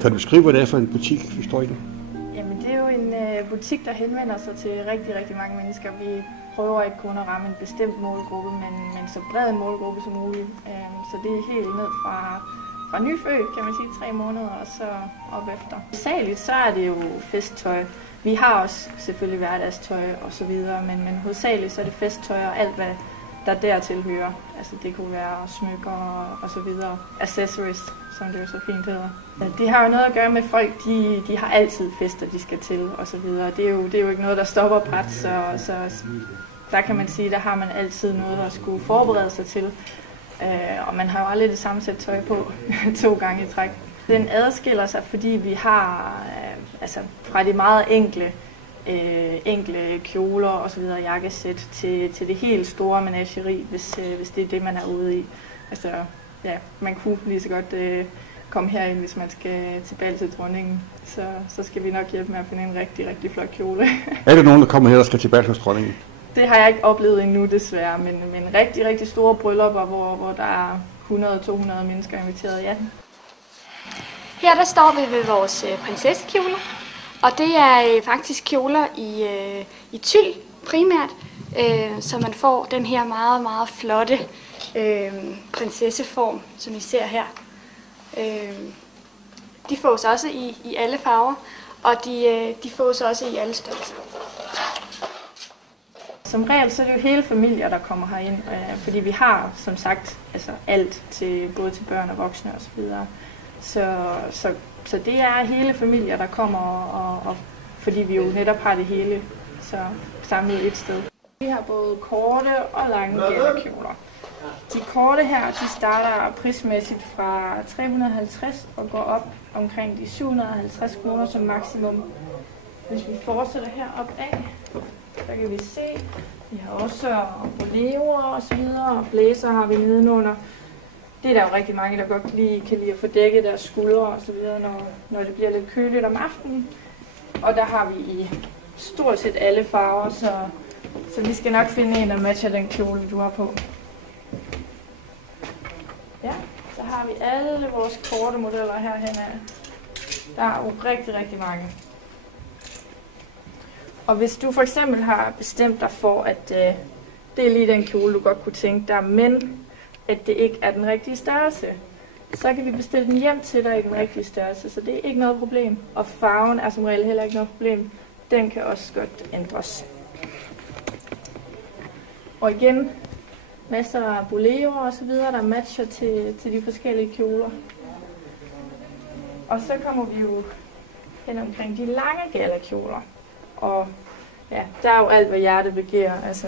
Kan du beskrive, hvad det er for en butik, vi står i nu? Jamen, det er jo en butik, der henvender sig til rigtig, rigtig mange mennesker. Vi prøver ikke kun at ramme en bestemt målgruppe, men så bred en målgruppe som muligt. Så det er helt ned fra nyfødt, kan man sige, 3 måneder og så op efter. Hovedsageligt så er det jo festtøj. Vi har også selvfølgelig hverdagstøj og så videre, men hovedsageligt så er det festtøj og alt, hvad der dertil hører. Altså det kunne være smykker og så videre. Accessories, som det jo så fint hedder. Det har jo noget at gøre med folk, de har altid fester, de skal til og så videre. Det er jo ikke noget, der stopper bræt, så der kan man sige, der har man altid noget at skulle forberede sig til. Og man har jo aldrig det samme sæt tøj på 2 gange i træk. Den adskiller sig, fordi vi har altså fra de meget enkle kjoler og så videre, jakkesæt til det helt store menageri, hvis det er det, man er ude i. Altså, ja, man kunne lige så godt komme herind, hvis man skal til bal til dronningen. Så skal vi nok hjælpe med at finde en rigtig, rigtig flot kjole. Er der nogen, der kommer her, der skal til bal hos dronningen? Det har jeg ikke oplevet endnu, desværre, men rigtig, rigtig store bryllupper, hvor der er 100-200 mennesker inviteret, ja. Her der står vi ved vores prinsessekjoler, og det er faktisk kjoler i tyld primært, så man får den her meget, meget flotte prinsesseform, som I ser her. De fås også i alle farver, og de fås også i alle størrelser. Som regel så er det jo hele familier, der kommer herind, fordi vi har som sagt altså alt til både til børn og voksne osv. Så det er hele familier, der kommer, og fordi vi jo netop har det hele så samlet et sted. Vi har både korte og lange galakjoler. De korte her, de starter prismæssigt fra 350 og går op omkring de 750 kroner som maksimum. Hvis vi fortsætter herop af, så kan vi se, vi har også boleroer og så videre, og blæser har vi nedenunder. Det er der jo rigtig mange, der godt kan lide at få dækket deres skuldre og så videre, når det bliver lidt køligt om aftenen. Og der har vi i stort set alle farver, så vi skal nok finde en, der matcher den kjole, du har på. Ja, så har vi alle vores korte modeller herhen af. Der er jo rigtig, rigtig mange. Og hvis du for eksempel har bestemt dig for, at det er lige den kjole, du godt kunne tænke dig, men at det ikke er den rigtige størrelse, så kan vi bestille den hjem til dig i den rigtige størrelse, så det er ikke noget problem. Og farven er som regel heller ikke noget problem. Den kan også godt ændres. Og igen, masser af boleroer og så videre, der matcher til de forskellige kjoler. Og så kommer vi jo hen omkring de lange galakjoler. Og ja, der er jo alt, hvad hjertet begærer, altså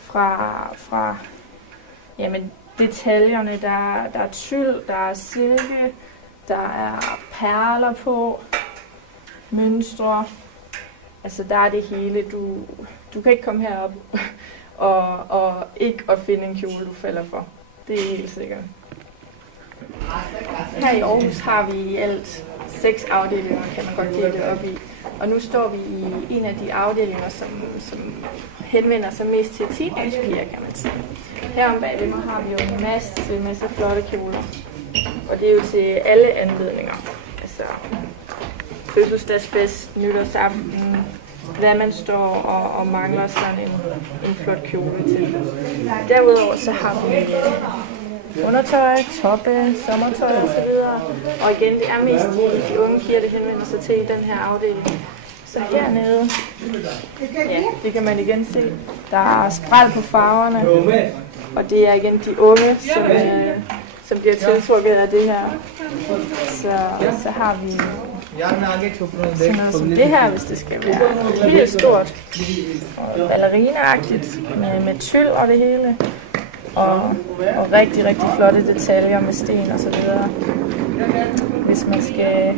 fra jamen, detaljerne, der er tyld, der er silke, der er perler på, mønstre, altså der er det hele. Du kan ikke komme herop og ikke at finde en kjole, du falder for. Det er helt sikkert. Her i Aarhus har vi i alt 6 afdelinger, kan man godt dele det op i. Og nu står vi i en af de afdelinger, som henvender sig mest til teenagepiger, kan man sige. Herom bagved mig har vi jo en masse flotte kjoler. Og det er jo til alle anledninger. Altså fødselsdagsfest, nytårsaften, hvad man står og mangler sådan en flot kjole til. Derudover så har vi undertøj, toppe, sommertøj og så videre. Og igen, det er mest de unge piger, der henvender sig til i den her afdeling. Så hernede, ja, det kan man igen se. Der er spræl på farverne, og det er igen de unge, som bliver tiltrukket af det her. Så har vi sådan noget som det her, hvis det skal være helt stort og ballerina-agtigt med tyld og det hele. Og rigtig, rigtig flotte detaljer med sten og så videre. Hvis man skal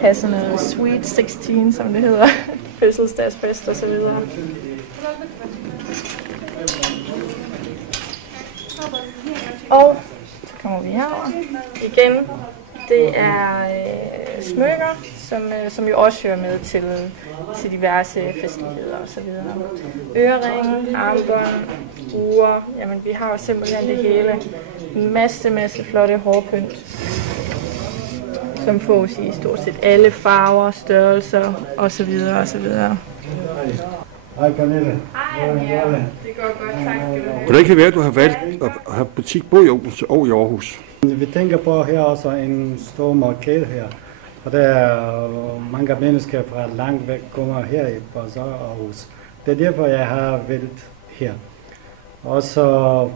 have sådan noget sweet 16, som det hedder, fødselsdagsfest og så videre. Og så kommer vi herover. Igen, det er smykker, som jo også hører med til diverse festligheder og så videre. Øreringe, armbånd, ure, jamen vi har jo simpelthen det hele. En masse flotte hårpynt. som fås i stort set alle farver, størrelser osv. osv. Hej Pernille. Hej, det går godt, tak skal du have. Hvordan kan det være, at du har valgt at have butik både i Odense og i Aarhus? Vi tænker på her også en stor marked her, og der er mange mennesker fra langt væk kommer her i Bazar Aarhus. Det er derfor, jeg har valgt her. Også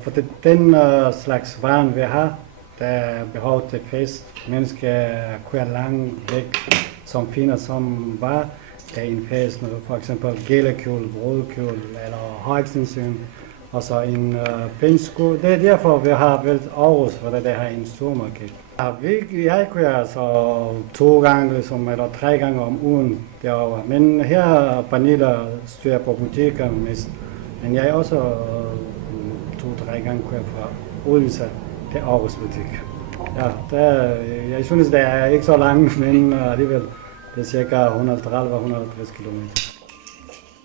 for den slags varen, vi har, der er behov til fest. Mennesker kører langt væk, som finder som var. Der er en fest, for eksempel gælekjole, brudekjole eller højekstension. Og så en pænsko. Det er derfor, vi har valgt Aarhus, for det har en stor marked. Jeg kører altså 2 gange eller 3 gange om ugen derovre. Men her er Pernille styrer på butikker mest. Men jeg også 2-3 gange kører fra Odense til Aarhus butik. Ja, jeg synes, det er ikke så langt, men alligevel det er cirka 130-150 km.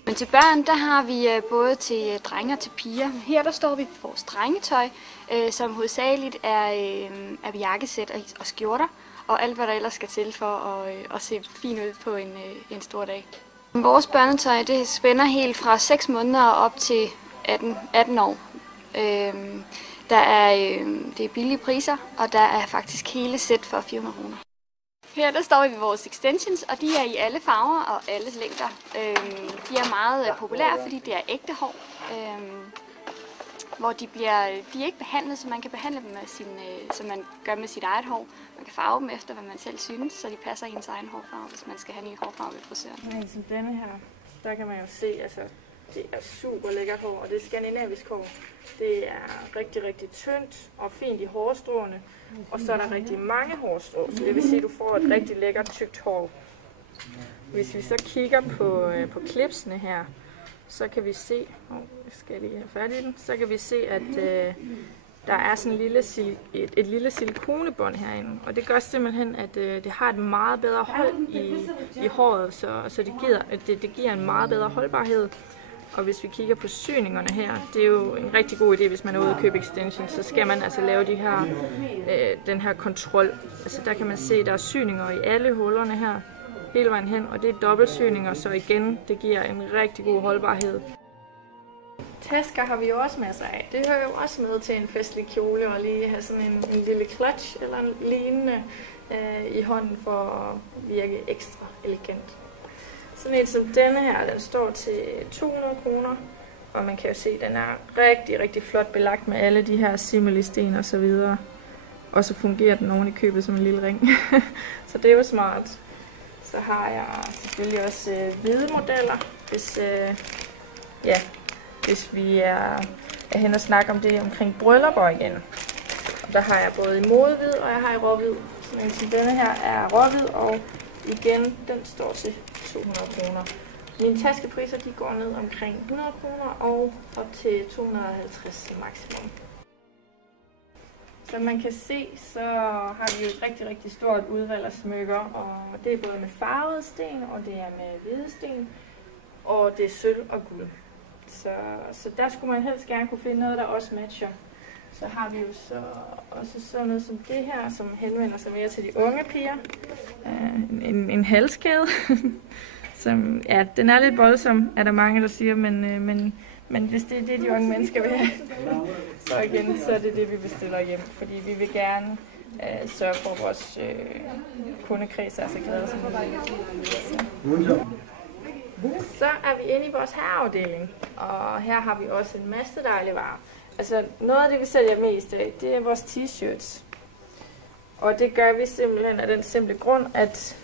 Men til børn, der har vi både til drenge og til piger. Her der står vi på vores drengetøj, som hovedsageligt er jakkesæt og skjorter, og alt hvad der ellers skal til for at se fint ud på en stor dag. Vores børnetøj, det spænder helt fra 6 måneder op til 18 år. Det er billige priser, og der er faktisk hele sæt for 400 kroner. Her der står vi ved vores extensions, og de er i alle farver og alle længder. De er meget populære, fordi det er ægte hår, hvor de er ikke behandlet, så man kan behandle dem som man gør med sit eget hår. Man kan farve dem efter, hvad man selv synes, så de passer i ens egen hårfarve, hvis man skal have ny hårfarve ved frisøren. Men som denne her, der kan man jo se, altså det er super lækkert hår, og det er skandinavisk hår. Det er rigtig, rigtig tyndt og fint i hårstråene, og så er der rigtig mange hårstrå, så det vil sige, at du får et rigtig lækkert tykt hår. Hvis vi så kigger på klipsene her, så kan vi se, så kan vi se, at der er sådan et lille silikonebånd herinde, og det gør simpelthen, at det har et meget bedre hold i håret, så det giver en meget bedre holdbarhed. Og hvis vi kigger på syningerne her, det er jo en rigtig god idé, hvis man er ude og købe extensions, så skal man altså lave den her kontrol. Altså der kan man se, at der er syninger i alle hullerne her, hele vejen hen, og det er dobbeltsyninger, så igen, det giver en rigtig god holdbarhed. Tasker har vi jo også masser af. Det hører jo også med til en festlig kjole, og lige have sådan en lille clutch eller en lignende i hånden for at virke ekstra elegant. Sådan en som denne her, den står til 200 kroner, og man kan jo se, at den er rigtig, rigtig flot belagt med alle de her simili-sten og så videre. Og så fungerer den oven i købet som en lille ring. Så det er jo smart. Så har jeg selvfølgelig også hvide modeller, hvis vi er hen og snakke om det omkring bryllupper igen. Og der har jeg både i modhvid, og jeg har i råhvid. Sådan en som denne her er råhvid, og igen, den står til 200 kroner. Mine taskepriser de går ned omkring 100 kroner og op til 250 maksimum. Som man kan se, så har vi jo et rigtig, rigtig stort udvalg af smykker, og det er både med farvede sten, og det er med hvide sten, og det er sølv og guld. Så der skulle man helst gerne kunne finde noget, der også matcher. Så har vi jo så også sådan noget som det her, som henvender sig mere til de unge piger. En halskæde, som, ja, den er lidt voldsom, er der mange, der siger, men hvis det er det, de unge mennesker vil have, så igen, så er det det, vi bestiller hjem. Fordi vi vil gerne sørge for, at vores kundekreds er så glade som muligt. Så er vi inde i vores herreafdeling, og her har vi også en masse dejlige varer. Altså noget af det, vi sælger mest af, det er vores t-shirts. Og det gør vi simpelthen af den simple grund, at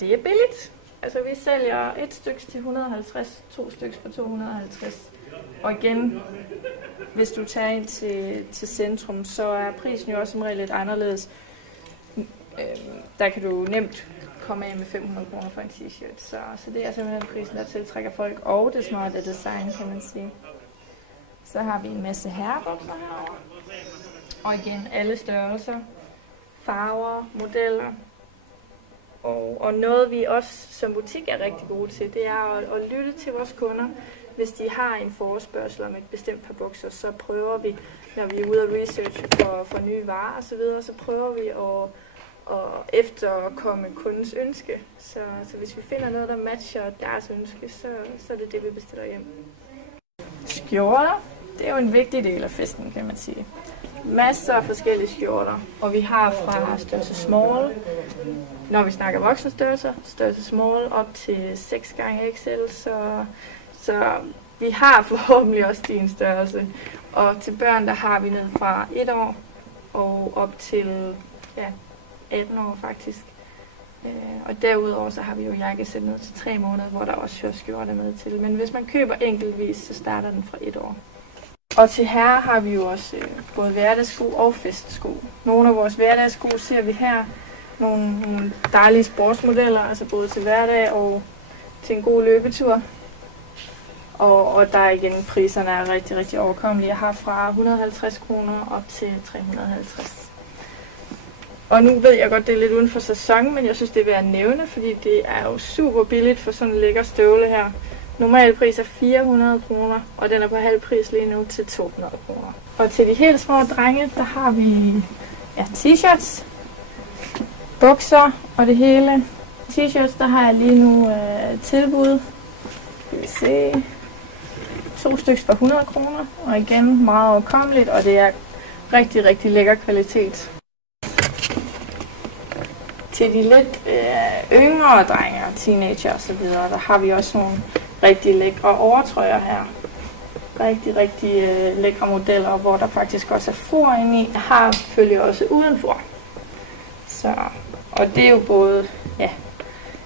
det er billigt. Altså vi sælger 1 stykke til 150, 2 stykker for 250. Og igen, hvis du tager ind til centrum, så er prisen jo også som regel lidt anderledes. Der kan du nemt komme af med 500 kroner for en t-shirt. Så det er simpelthen prisen, der tiltrækker folk, og det smarte design, kan man sige. Så har vi en masse herrebukser herovre. Og igen, alle størrelser, farver, modeller. Og noget vi også som butik er rigtig gode til, det er at lytte til vores kunder. Hvis de har en forespørgsel om et bestemt par bukser, så prøver vi, når vi er ude og researche for nye varer osv., så prøver vi og efterkomme kundens ønske. Så hvis vi finder noget, der matcher deres ønske, så er det det, vi bestiller hjem. Skjorter, det er jo en vigtig del af festen, kan man sige. Masser af forskellige skjorter, og vi har fra størrelse small, når vi snakker voksenstørrelser, størrelse small op til 6xXL, så vi har forhåbentlig også din størrelse. Og til børn, der har vi ned fra 1 år og op til 18 år faktisk. Og derudover så har vi jo jakkesæt ned til 3 måneder, hvor der også hører skjorte med til. Men hvis man køber enkeltvis, så starter den fra 1 år. Og til herrer har vi jo også både hverdagssko og festsko. Nogle af vores hverdagssko ser vi her. Nogle dejlige sportsmodeller, altså både til hverdag og til en god løbetur. Og der er igen, priserne er rigtig, rigtig overkommelige. Jeg har fra 150 kroner op til 350. Og nu ved jeg godt, det er lidt uden for sæson, men jeg synes, det er værd at nævne, fordi det er jo super billigt for sådan en lækker støvle her. Normal pris er 400 kroner, og den er på halv pris lige nu til 200 kroner. Og til de helt små drenge, der har vi t-shirts, bukser og det hele. T-shirts, der har jeg lige nu tilbud. Skal vi se. 2 stykker for 100 kroner, og igen meget overkommeligt, og det er rigtig, rigtig lækker kvalitet. Til de lidt yngre drenge og teenager og så videre, der har vi også nogle rigtig lækre overtrøjer her. Rigtig, rigtig lækre modeller, hvor der faktisk også er for inde i. Jeg har selvfølgelig også udenfor. Og det er jo både,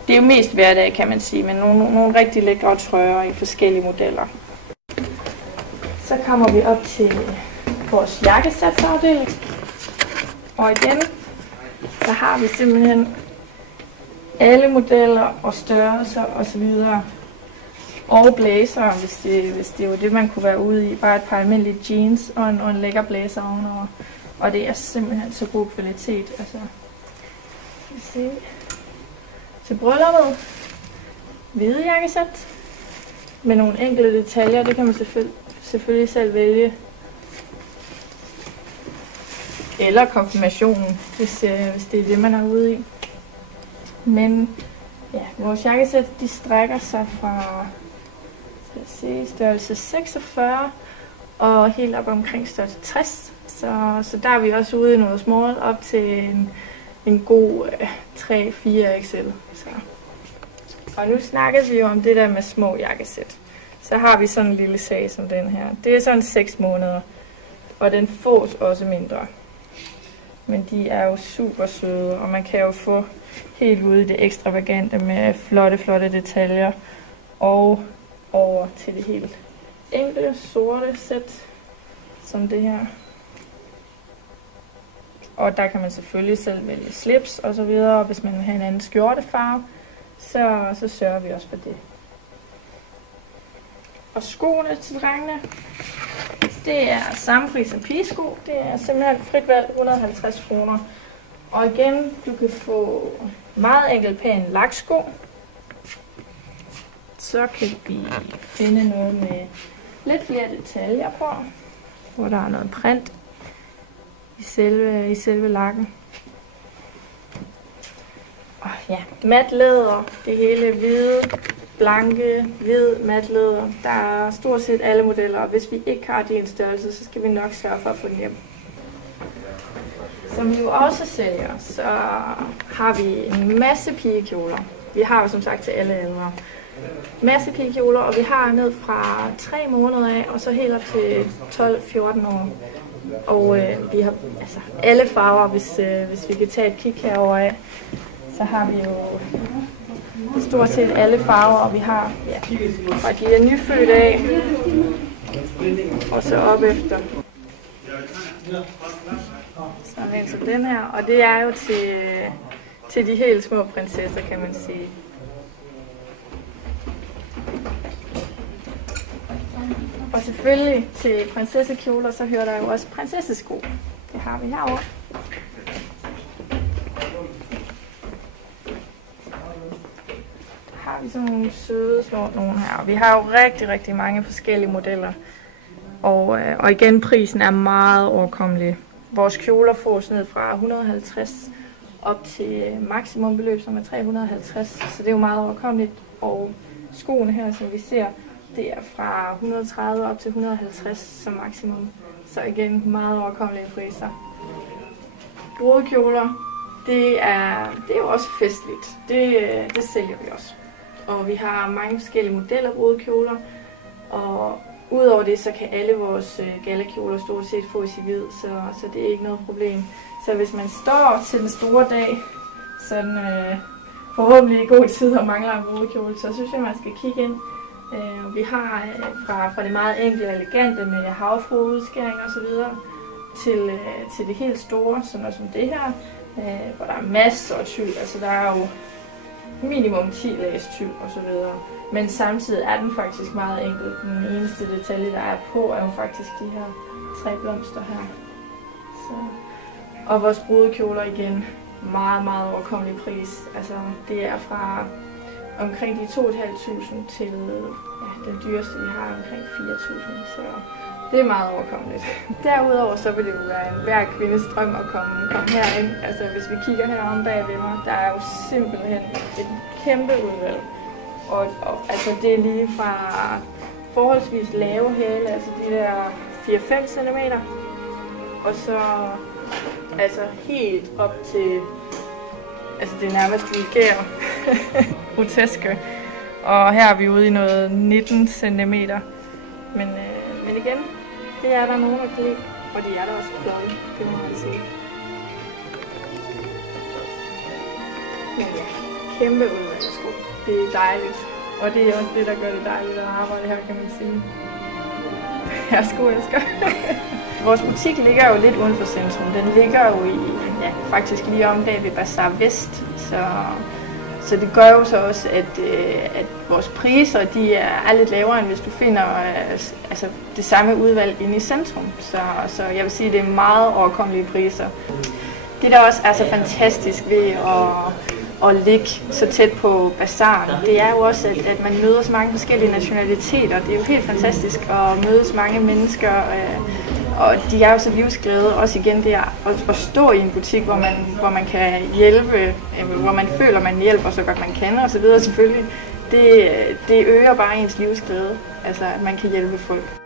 det er jo mest hverdag, kan man sige, men nogle rigtig lækre trøjer i forskellige modeller. Så kommer vi op til vores jakkesætsafdeling. Og igen, der har vi simpelthen alle modeller og størrelser osv. Og blazer, hvis det var det, man kunne være ude i. Bare et par almindelige jeans og en lækker blazer ovenover. Og det er simpelthen så god kvalitet. Altså, skal vi se. Til brylluppet, hvide jakkesæt med nogle enkelte detaljer. Det kan man selvfølgelig selv vælge. Eller konfirmationen, hvis det er det, man er ude i. Men vores jakkesæt, de strækker sig fra størrelse 46 og helt op omkring størrelse 60. Så der er vi også ude i noget small op til en god 3-4 XL. Og nu snakker vi jo om det der med små jakkesæt. Så har vi sådan en lille sag som den her. Det er sådan 6 måneder, og den fås også mindre. Men de er jo super søde, og man kan jo få helt ude i det ekstravagante med flotte, flotte detaljer. Og over til det helt enkle sorte sæt, som det her. Og der kan man selvfølgelig selv vælge slips og så videre, og hvis man vil have en anden skjortefarve, så sørger vi også for det. Og skoene til drengene, det er samme pris som pigesko. Det er simpelthen frit valg 150 kroner. Og igen, du kan få meget enkelt pæn laksko. Så kan vi finde noget med lidt flere detaljer på, hvor der er noget print i selve lakken. Og mat læder, det hele hvide, blanke, hvid matlæder. Der er stort set alle modeller, og hvis vi ikke har din størrelse, så skal vi nok sørge for at få den hjem. Som vi jo også sælger, så har vi en masse pigekjoler. Vi har jo som sagt til alle aldre. Masse pigekjoler, og vi har ned fra 3 måneder af, og så helt op til 12-14 år. Og vi har alle farver, hvis vi kan tage et kig herover af. Så har vi jo stort set alle farver, og vi har fra de er nyfødte af, og så op efter. Så er altså den her, og det er jo til de helt små prinsesser, kan man sige. Og selvfølgelig til prinsessekjoler, så hører der jo også prinsessesko. Det har vi herovre. Har vi sådan nogle søde små nogle her. Og vi har jo rigtig, rigtig mange forskellige modeller. Og igen, prisen er meget overkommelig. Vores kjoler fås ned fra 150 op til maksimumbeløb, som er 350, så det er jo meget overkommeligt. Og skoene her, som vi ser, det er fra 130 op til 150 som maksimum. Så igen, meget overkommelige priser. Brudekjoler, det er jo også festligt. Det sælger vi også. Og vi har mange forskellige modeller brudekjoler. Og udover det, så kan alle vores gallakjoler stort set fås i hvid, så det er ikke noget problem. Så hvis man står til den store dag, sådan forhåbentlig i god tid og mangler en brudekjole, så synes jeg, man skal kigge ind. Vi har fra det meget enkle og elegante med havfrueudskæring og så videre til det helt store, sådan noget som det her, hvor der er masser af tyld. Altså der er jo minimum 10 lags tyld og så videre. Men samtidig er den faktisk meget enkel. Den eneste detalje, der er på, er jo faktisk de her 3 blomster her. Så. Og vores brudekjoler igen, meget, meget overkommelig pris. Altså det er fra omkring de 2.500 til den dyreste, vi har, omkring 4.000. Så det er meget overkommeligt. Derudover så vil det jo være en hver kvindes drøm at komme herind. Altså hvis vi kigger herom bagved mig, der er jo simpelthen et kæmpe udvalg. Og altså det er lige fra forholdsvis lave hæle, altså de der 4-5 cm, og så altså helt op til, altså det er nærmest vulgære, groteske. Og her er vi ude i noget 19 cm. Men igen, det er der nogen, der kan lide, og de er der også flotte, det må man sige. Men ja, kæmpe udvalg sko. Det er dejligt, og det er også det, der gør det dejligt at arbejde her, kan man sige. Jeg er skoelsker. Vores butik ligger jo lidt uden for centrum. Den ligger jo faktisk lige om bag ved Bazar Vest, så det gør jo så også, at vores priser de er lidt lavere, end hvis du finder altså det samme udvalg inde i centrum. Så jeg vil sige, at det er meget overkommelige priser. Det, der også er så fantastisk ved at ligge så tæt på bazaren, det er jo også, at man møder så mange forskellige nationaliteter. Det er jo helt fantastisk at møde så mange mennesker, og de er jo så livsglade. Også igen det at stå i en butik, hvor man kan hjælpe, hvor man føler, man hjælper så godt man kan, og så videre selvfølgelig. Det øger bare ens livsglæde, altså at man kan hjælpe folk.